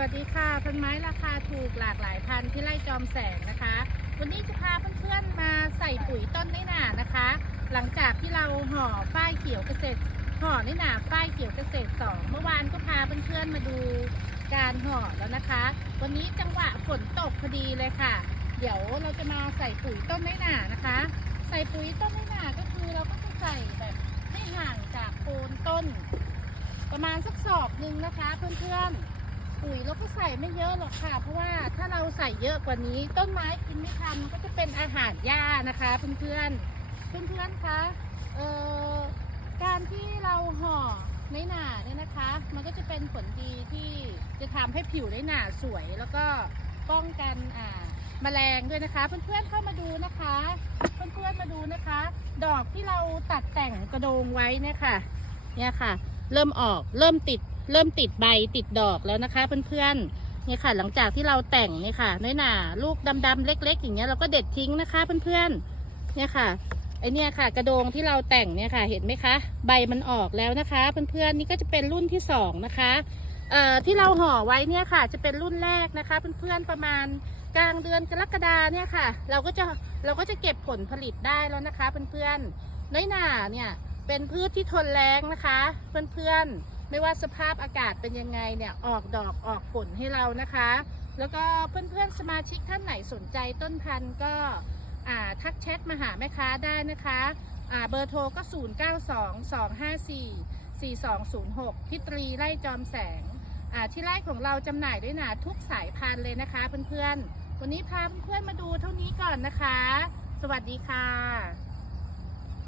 วัสดีค่ะพันไม้ราคาถูกหลากหลายพันที่ไร่จอมแสงนะคะ วันนี้จะพาเพื่อนๆมาใส่ปุ๋ยต้นน้หนานะคะ หลังจากที่เราห่อฝ้ายเขียวเกษตรห่อน้หนาฝ้ายเขียวเกษตรสองเมื่อวานก็พาเพื่อนๆมาดูการห่อแล้วนะคะ วันนี้จังหวะฝนตกพอดีเลยค่ะ เดี๋ยวเราจะมาใส่ปุ๋ยต้นน้หนานะคะ ใส่ปุ๋ยต้นน้หนาก็คือเราก็จะใส่แบบไม่ห่างจากโคนต้น ประมาณสักศอกหนึ่งนะคะเพื่อนๆ ปุ๋ยเราก็ใส่ไม่เยอะหรอกค่ะ เพราะว่าถ้าเราใส่เยอะกว่านี้ ต้นไม้กินไม่ทันมันก็จะเป็นอาหารหญ้านะคะเพื่อนๆเพื่อนๆคะเอ่อการที่เราห่อในหนาเนี่ยนะคะ มันก็จะเป็นผลดีที่จะทำให้ผิวในหนาสวยแล้วก็ป้องกันอ่าแมลงด้วยนะคะ เพื่อนๆเข้ามาดูนะคะ เพื่อนๆมาดูนะคะ ดอกที่เราตัดแต่งกระโดงไว้เนี่ยค่ะเนี่ยค่ะ เริ่มออกเริ่มติด เริ่มติดใบติดดอกแล้วนะคะ เพื่อนๆเนี่ยค่ะ หลังจากที่เราแต่งเนี่ยค่ะ น้อยหนาลูกดำๆเล็ก ๆ อย่างเงี้ยเราก็เด็ดทิ้งนะคะเพื่อนๆเนี่ยค่ะไอเนี่ยค่ะ กระโดงที่เราแต่งเนี่ยค่ะ เห็นไหมคะ ใบมันออกแล้วนะคะ เพื่อนๆนี่ก็จะเป็นรุ่นที่สองนะคะเอ่อที่เราห่อไว้เนี่ยค่ะ จะเป็นรุ่นแรกนะคะ เพื่อนๆประมาณกลางเดือนกรกฎาเนี่ยค่ะ เราก็จะเราก็จะเก็บผลผลิตได้แล้วนะคะ เพื่อนๆน้อยหนาเนี่ยเป็นพืชที่ทนแรงนะคะ เพื่อนๆ ไม่ว่าสภาพอากาศเป็นยังไงเนี่ยออกดอกออกผลให้เรานะคะ แล้วก็เพื่อนๆสมาชิกท่านไหนสนใจต้นพันธุ์ก็ทักแชทมาหาแม่ค้าได้นะคะเบอร์โทรก็ 0 9 2 2 5 4 4 2 0 6พี่ตรีไล่จอมแสงที่ไร่ของเราจำหน่ายด้วยนะทุกสายพันธุ์เลยนะคะเพื่อนๆ วันนี้พาเพื่อนๆมาดูเท่านี้ก่อนนะคะ สวัสดีค่ะ